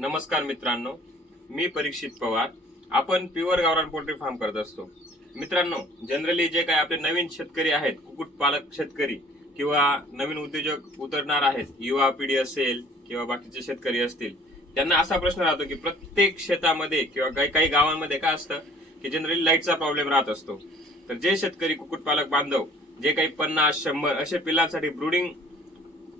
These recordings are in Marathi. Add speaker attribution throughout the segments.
Speaker 1: नमस्कार मित्रांनो मी परीक्षित पवार. आपण प्युअर गावरान पोल्ट्री फार्म करत असतो. मित्रांनो जनरली जे काही आपले नवीन शेतकरी आहेत कुक्कुटपालक शेतकरी किंवा नवीन उद्योजक उतरणार आहेत युवा पिढी असेल किंवा बाकीचे शेतकरी असतील त्यांना असा प्रश्न राहतो की प्रत्येक शेतामध्ये किंवा काही काही गावांमध्ये काय असतं की जनरली लाईटचा प्रॉब्लेम राहत असतो. तर जे शेतकरी कुक्कुटपालक बांधव जे काही पन्नास शंभर असे पिल्लांसाठी ब्रुडिंग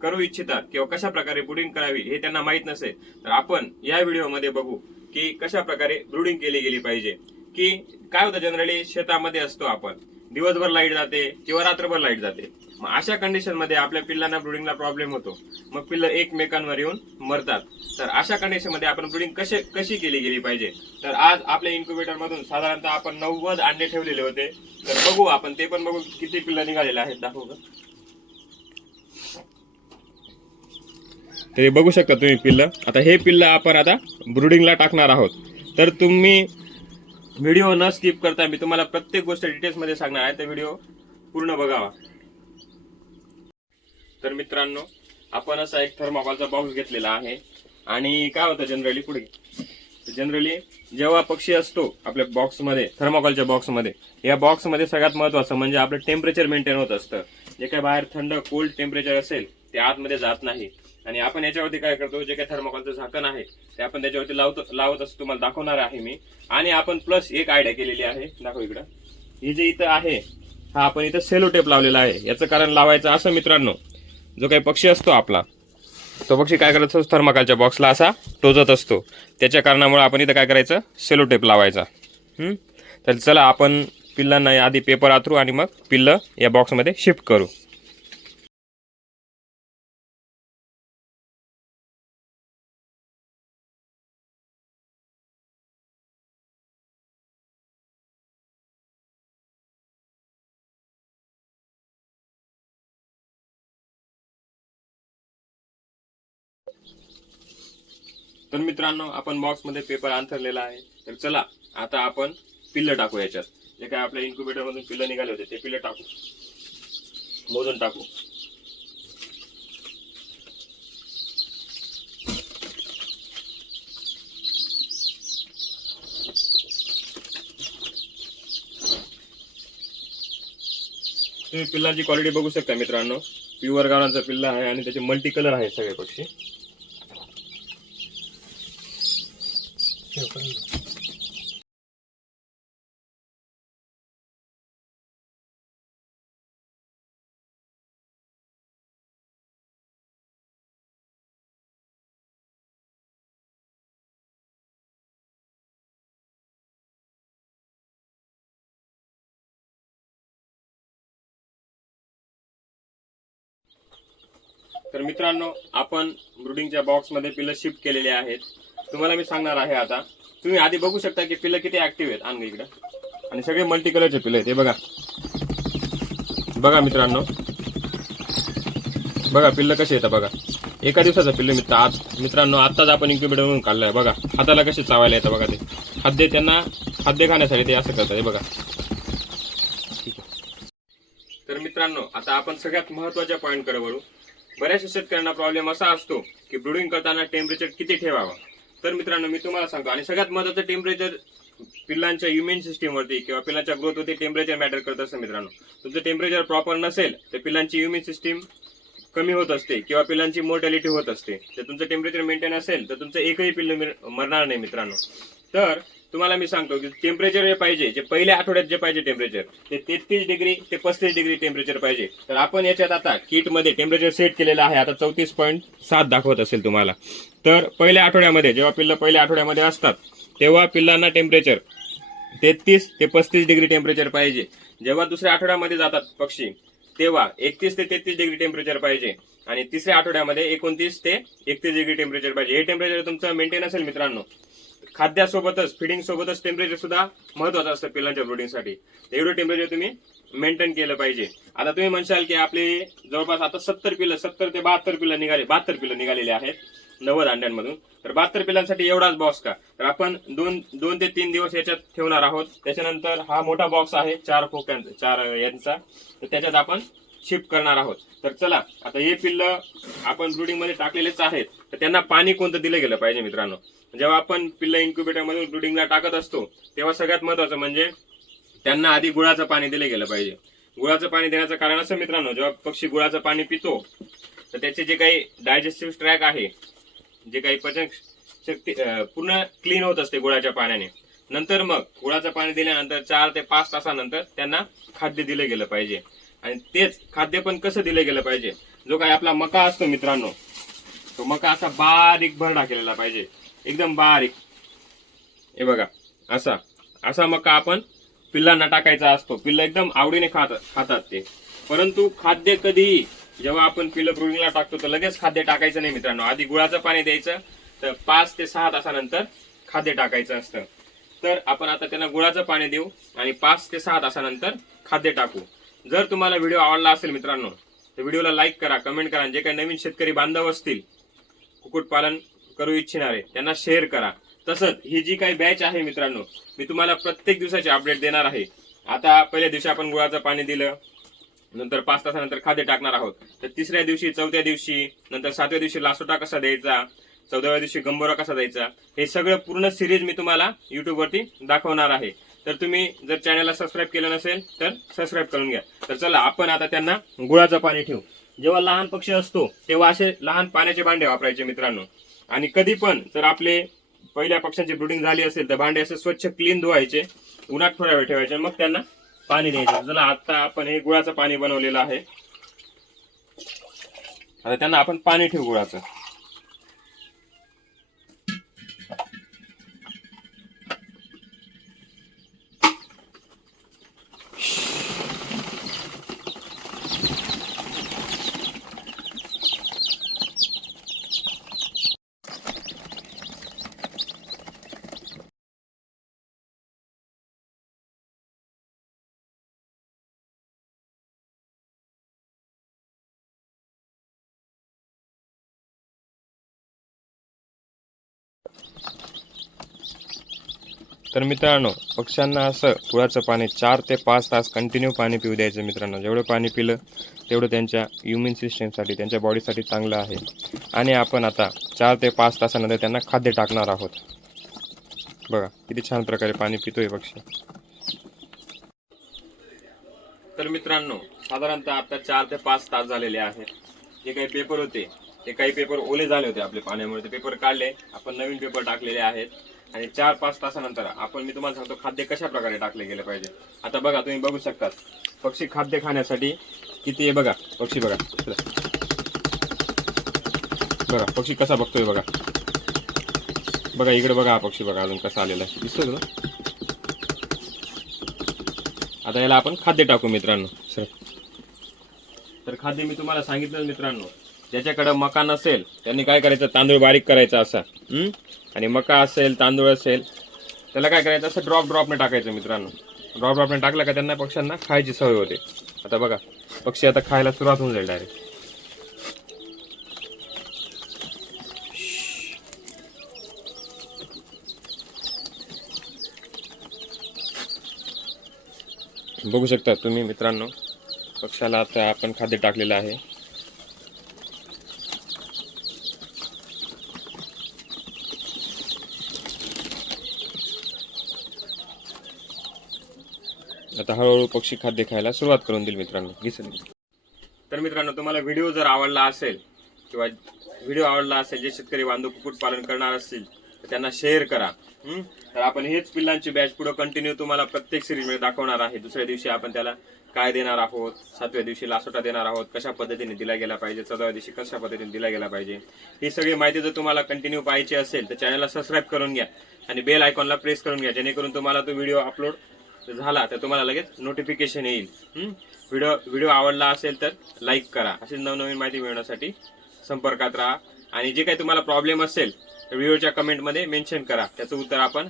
Speaker 1: करू इच्छितात किंवा कशा प्रकारे ब्रुडिंग करावी हे त्यांना माहीत नसेल तर आपण या व्हिडिओमध्ये बघू की कशा प्रकारे ब्रुडिंग केली गेली पाहिजे. की काय होतं जनरली शेतामध्ये असतो आपण. दिवसभर लाइट जाते किंवा रात्रभर लाइट जाते. मग अशा कंडिशनमध्ये आपल्या पिल्लांना ब्रुडिंगला प्रॉब्लेम होतो. मग पिल्लं एकमेकांवर येऊन मरतात. तर अशा कंडिशनमध्ये आपण ब्रुडिंग कसे कशी केली गेली पाहिजे? तर आज आपल्या इन्क्युबेटरमधून साधारणतः आपण नव्वद अंडे ठेवलेले होते. तर बघू आपण ते पण बघू किती पिल्लं निघालेले आहेत. दाखवू का? तरी बघू शकता तुम्ही पिल्लं. आता हे पिल्लं आपण आता ब्रुडिंगला टाकणार आहोत. तर तुम्ही व्हिडिओ न स्किप करता मी तुम्हाला प्रत्येक गोष्ट डिटेल्समध्ये सांगणार आहे. तर व्हिडिओ पूर्ण बघावा. तर मित्रांनो आपण असा एक थर्माकॉलचा बॉक्स घेतलेला आहे. आणि काय होतं जनरली पुढे? जनरली जेव्हा पक्षी असतो आपल्या बॉक्समध्ये थर्माकॉलच्या बॉक्समध्ये या बॉक्समध्ये सगळ्यात महत्वाचं म्हणजे आपलं टेम्परेचर मेंटेन होत असतं. जे काही बाहेर थंड कोल्ड टेम्परेचर असेल ते आतमध्ये जात नाही. आणि आपण याच्यावरती काय करतो जे काही थर्माकॉलचं झाकण आहे ते आपण त्याच्यावरती लावतो लावत असतो तुम्हाला दाखवणार आहे मी. आणि आपण प्लस एक आयडिया केलेली आहे. दाखव इकडं. ही जे इथं आहे हा आपण इथं सेलो टेप लावलेला आहे. याचं कारण लावायचं असं मित्रांनो जो काही पक्षी असतो आपला तो पक्षी काय करत असतो थर्माकॉलच्या बॉक्सला असा टोचत असतो. त्याच्या कारणामुळे आपण इथं काय करायचं सेलो टेप लावायचा. तर चला आपण पिल्लांना आधी पेपर आथरू आणि मग पिल्लं या बॉक्समध्ये शिफ्ट करू. तर मित्रांनो आपण बॉक्समध्ये पेपर अंथरलेला आहे. तर चला आता आपण पिल्लं टाकू याच्यात. जे काय आपल्या इन्क्युबेटरमधून पिल्लं निघाले होते ते पिल्लं टाकू. मोजून टाकू. तुम्ही पिल्लांची क्वालिटी बघू शकता मित्रांनो. प्युअर गावरांचा पिल्ला आहे आणि त्याचे मल्टी कलर आहे सगळे पक्षी. तर मित्रांनो आपण ब्रुडिंगच्या बॉक्समध्ये पिलं शिफ्ट केलेले आहेत. तुम्हाला मी सांगणार आहे आता. तुम्ही आधी बघू शकता की पिल्लं किती ऍक्टिव्ह आहेत. आणलं इकडं. आणि सगळे मल्टी कलरचे पिल्लं आहेत. हे बघा. बघा मित्रांनो. बघा पिल्लं कसे येतं बघा. एका दिवसाचं पिल्लं मित्र आज मित्रांनो आत्ताच आपण इन्क्युबेटरवरून काढलं आहे बघा हाताला कसे चावायला येतं बघा ते. खाद्य त्यांना खाद्य खाण्यासाठी ते असं करतात. हे बघा. तर मित्रांनो आता आपण सगळ्यात महत्त्वाच्या पॉईंटकडे वळू. बऱ्याचशा शेतकऱ्यांना प्रॉब्लेम असा असतो की ब्रुडिंग करताना टेम्परेचर किती ठेवावं? तर मित्रांनो मी तुम्हाला सांगतो. आणि सगळ्यात महत्वाचं टेम्परेचर पिल्लांच्या इम्युन सिस्टीमवरती किंवा पिल्लांच्या ग्रोथवरती टेम्परेचर मॅटर करत असतं मित्रांनो. तुमचं टेम्परेचर प्रॉपर नसेल तर पिल्लांची इम्युन सिस्टीम कमी होत असते किंवा पिल्लांची मोर्टॅलिटी होत असते. तर तुमचं टेम्परेचर मेंटेन असेल तर तुमचं एकही पिल्ल मरणार नाही मित्रांनो. तर तुम्हाला मी सांगतो की टेम्परेचर जे पाहिजे. जे पहिल्या आठवड्यात जे पाहिजे टेम्परेचर ते तेहतीस डिग्री ते पस्तीस डिग्री टेम्परेचर पाहिजे. तर आपण याच्यात आता किटमध्ये टेम्परेचर सेट केलेलं आहे. आता चौतीस पॉईंट सात दाखवत असेल तुम्हाला. तर पहिल्या आठवड्यामध्ये जेव्हा पिल्लं पहिल्या आठवड्यामध्ये असतात तेव्हा पिल्लांना टेम्परेचर तेहतीस ते पस्तीस डिग्री टेम्परेचर पाहिजे. जेव्हा दुसऱ्या आठवड्यामध्ये जातात पक्षी तेव्हा एकतीस ते तेहतीस डिग्री टेम्परेचर पाहिजे. आणि तिसऱ्या आठवड्यामध्ये एकोणतीस ते एकतीस डिग्री टेम्परेचर पाहिजे. हे टेम्परेचर तुमचं मेंटेन असेल मित्रांनो. खाद्यासोबतच फिडिंग सोबतच टेम्परेचर सुद्धा महत्वाचं असतं पिल्लांच्या ब्रुडिंगसाठी एवढं टेम्परेचर तुम्ही मेंटेन केलं पाहिजे. आता तुम्ही म्हणशाल की आपले जवळपास आता सत्तर पिलं सत्तर ते बहात्तर पिलं निघाले बहात्तर पिलं निघालेले आहेत नव्वद अंड्यांमधून. तर बहात्तर पिलांसाठी एवढाच बॉक्स का? तर आपण दोन दोन ते तीन दिवस याच्यात ठेवणार आहोत. त्याच्यानंतर हा मोठा बॉक्स आहे चार खोक्यांचा चार यांचा. तर त्याच्यात आपण शिफ्ट करणार आहोत. तर चला आता हे पिल्ल आपण ब्रुडिंगमध्ये टाकलेलेच आहेत. तर त्यांना पाणी कोणतं दिलं गेलं पाहिजे मित्रांनो? जेव्हा आपण पिल्लं इन्क्युबेटर मधून ब्रुडिंगला टाकत असतो तेव्हा सगळ्यात महत्वाचं म्हणजे त्यांना आधी गुळाचं पाणी दिलं गेलं पाहिजे. गुळाचं पाणी देण्याचं कारण असं मित्रांनो जेव्हा पक्षी गुळाचं पाणी पितो तर त्याचे जे काही डायजेस्टिव्ह ट्रॅक आहे जे काही पचन शक्ती पूर्ण क्लीन होत असते गुळाच्या पाण्याने. नंतर मग गुळाचं पाणी दिल्यानंतर चार ते पाच तासानंतर त्यांना खाद्य दिलं गेलं पाहिजे. आणि तेच खाद्य पण कसं दिलं गेलं पाहिजे? जो काही आपला मका असतो मित्रांनो तो मका असा बारीक भरडा केलेला पाहिजे. एकदम बारीक. हे बघा असा. असा मका आपण पिल्लांना टाकायचा असतो. पिल्लं एकदम आवडीने खात खातात ते. परंतु खाद्य कधीही जेव्हा आपण पिल्लं ब्रुडिंगला टाकतो तर लगेच खाद्य टाकायचं नाही मित्रांनो. आधी गुळाचं पाणी द्यायचं तर पाच ते सहा तासानंतर खाद्य टाकायचं असतं. तर आपण आता त्यांना गुळाचं पाणी देऊ आणि पाच ते सहा तासानंतर खाद्य टाकू. जर तुम्हाला व्हिडिओ आवडला असेल मित्रांनो तर व्हिडिओला लाईक करा कमेंट करा. आणि जे काही नवीन शेतकरी बांधव असतील कुक्कुटपालन करू इच्छिणारे. त्यांना शेअर करा. तसंच ही जी काही बॅच आहे मित्रांनो मी तुम्हाला प्रत्येक दिवसाची अपडेट देणार आहे. आता पहिल्या दिवशी आपण गुळाचं पाणी दिलं नंतर पाच तासानंतर खाद्य टाकणार आहोत. तर तिसऱ्या दिवशी चौथ्या दिवशी नंतर सातव्या दिवशी लासोटा कसा द्यायचा चौदाव्या दिवशी गंभोरा कसा द्यायचा हे सगळं पूर्ण सिरीज मी तुम्हाला युट्यूबवरती वरती दाखवणार आहे. तर तुम्ही जर चॅनलला सबस्क्राईब केलं नसेल तर सबस्क्राईब करून घ्या. तर चला आपण आता त्यांना गुळाचं पाणी ठेवू. जेव्हा लहान पक्षी असतो तेव्हा असे लहान पाण्याचे भांडे वापरायचे मित्रांनो. आणि कधी पण जर आपले पहिल्या पक्ष्यांची ब्रुडिंग झाली असेल तर भांडे असे स्वच्छ क्लीन धुवायचे उन्हात थोडा वेळ ठेवायचे मग त्यांना पाणी द्यायचं. चला आता आपण हे गुळाचं पाणी बनवलेलं आहे. आता त्यांना आपण पाणी ठेवू गुळाचं. तर मित्रांनो पक्ष्यांना असं गुळाचं पाणी चार ते पाच तास कंटिन्यू पाणी पिऊ द्यायचं मित्रांनो. जेवढं पाणी पिलं तेवढं त्यांच्या इम्युन सिस्टमसाठी त्यांच्या बॉडीसाठी चांगलं आहे. आणि आपण आता चार ते पाच तासानंतर त्यांना खाद्य टाकणार आहोत. बघा किती छान प्रकारे पाणी पितोय पक्षी. तर मित्रांनो साधारणतः आता चार ते पाच तास झालेले आहेत. जे काही पेपर होते ते काही पेपर ओले झाले होते आपले पाण्यामुळे. ते पेपर काढले आपण नवीन पेपर टाकलेले आहेत. आणि चार पाच तासानंतर आपण मी तुम्हाला सांगतो खाद्य कशा प्रकारे टाकले गेले पाहिजे. आता बघा तुम्ही बघू शकतात पक्षी खाद्य खाण्यासाठी किती आहे बघा पक्षी बघा बघा पक्षी कसा बघतोय बघा. बघा इकडे बघा हा पक्षी बघा अजून कसा आलेला आहे. दिसतोय तुला आता याला आपण खाद्य टाकू मित्रांनो. सर तर खाद्य मी तुम्हाला सांगितलं मित्रांनो ज्याच्याकडं मका नसेल त्यांनी काय करायचं? तांदूळ बारीक करायचा असा. आणि मका असेल तांदूळ असेल त्याला काय करायचं? असं ड्रॉप ड्रॉपने टाकायचं मित्रांनो. ड्रॉप ड्रॉपने टाकलं का त्यांना पक्ष्यांना खायची सवय होते. आता बघा पक्षी आता खायला सुरुवात होऊन जाईल डायरेक्ट बघू शकता तुम्ही मित्रांनो पक्षाला आता आपण खाद्य टाकलेलं आहे. आता हळूहळू पक्षी खाद्य खायला सुरुवात करून देईल मित्रांनो. दिसेल तर मित्रांनो तुम्हाला व्हिडिओ जर आवडला असेल किंवा व्हिडिओ आवडला असेल जे शेतकरी बांधव कुक्कुटपालन करणार असतील तर त्यांना शेअर करा. तर आपण हेच पिल्लांची बॅच पुढे कंटिन्यू तुम्हाला प्रत्येक सिरीजमध्ये दाखवणार आहे. दुसऱ्या दिवशी आपण त्याला काय देणार आहोत? सातव्या दिवशी लासोटा देणार आहोत. कशा पद्धतीने दिला गेला पाहिजे? चौदाव्या दिवशी कशा पद्धतीने दिला गेला पाहिजे? ही सगळी माहिती जर तुम्हाला कंटिन्यू पाहिजे असेल तर चॅनलला सबस्क्राईब करून घ्या आणि बेल आयकॉनला प्रेस करून घ्या जेणेकरून तुम्हाला तो व्हिडिओ अपलोड झाला. तर तुम्हाला लगेच नोटिफिकेशन येईल. व्हिडिओ व्हिडिओ आवडला असेल तर लाईक करा. अशी नवनवीन माहिती मिळवण्यासाठी संपर्कात राहा. आणि जे काही तुम्हाला प्रॉब्लेम असेल तर व्हिडिओच्या कमेंटमध्ये मेन्शन करा. त्याचं उत्तर आपण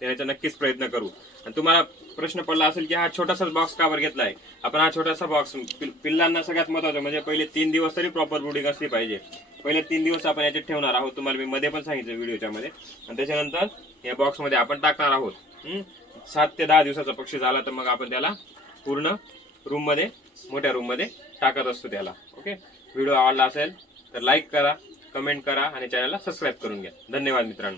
Speaker 1: देण्याचा नक्कीच प्रयत्न करू. आणि तुम्हाला प्रश्न पडला असेल की हा छोटासाच बॉक्स का बरं घेतलाय. आपण हा छोटासा बॉक्स पिल्लांना सगळ्यात महत्वाचं म्हणजे पहिले तीन दिवस तरी प्रॉपर ब्रुडिंग असली पाहिजे. पहिले तीन दिवस आपण याच्यात ठेवणार आहोत. तुम्हाला मी मध्ये पण सांगितलं व्हिडिओच्या मध्ये आणि त्याच्यानंतर या बॉक्समध्ये आपण टाकणार आहोत. सात ते दहा दिवसाचा पक्षी झाला तर मग आपण त्याला पूर्ण रूममध्ये मोठ्या रूममध्ये टाकत असतो त्याला. ओके व्हिडिओ आवडला असेल तर लाईक करा कमेंट करा आणि चॅनलला सबस्क्राईब करून घ्या. धन्यवाद मित्रांनो.